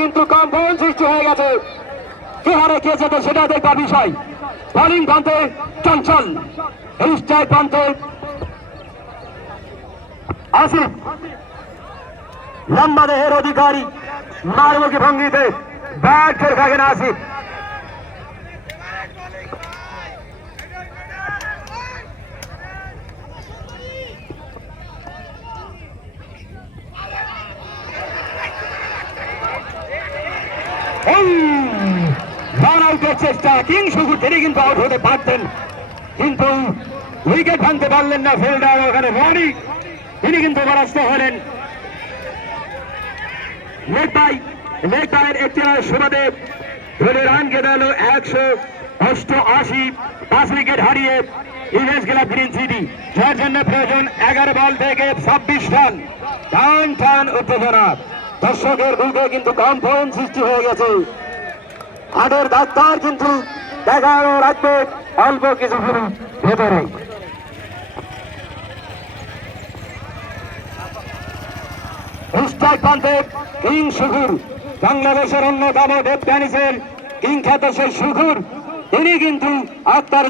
কিন্তু কম্পন সৃষ্টি হয়ে গেছে। কে হারে কে যেতে সেটা দেখবার বিষয়। বোলিং প্রান্তে চঞ্চল, স্ট্রাইক প্রান্তে আসিফ, লম্বা দেহের অধিকারী, মারমুখী ভঙ্গিতে ব্যাট খেলে থাকেন আসিফ। রান আউটের চেষ্টা, কিংশুকুর তিনি কিন্তু আউট হতে পারতেন, কিন্তু উইকেট ভাঙতে পারলেন না ফিল্ডার। ওখানে রনি তিনি কিন্তু পরাস্ত হলেন। লেগ বাইয়ের একটি সুবাদে ধরে রান কেটে হল 188, 5 উইকেট হারিয়ে ইংরেজ ক্লাব গ্রিন সিটি, যার জন্য প্রয়োজন 11 বল থেকে 26 রান। টান টান উত্তেজনা, দর্শকের বুকে কিন্তু কম্পন সৃষ্টি হয়ে গেছে। হাটের ডাক্তার কিন্তু দেখানো রাখবে অল্প কিছুক্ষণ ভেতরে। স্ট্রাইক প্রান্তে কিং শুকুর, বাংলাদেশের অন্যতম ডেপ টেনিসের কিং খ্যাত সেই শুকুর, তিনি কিন্তু আক্তার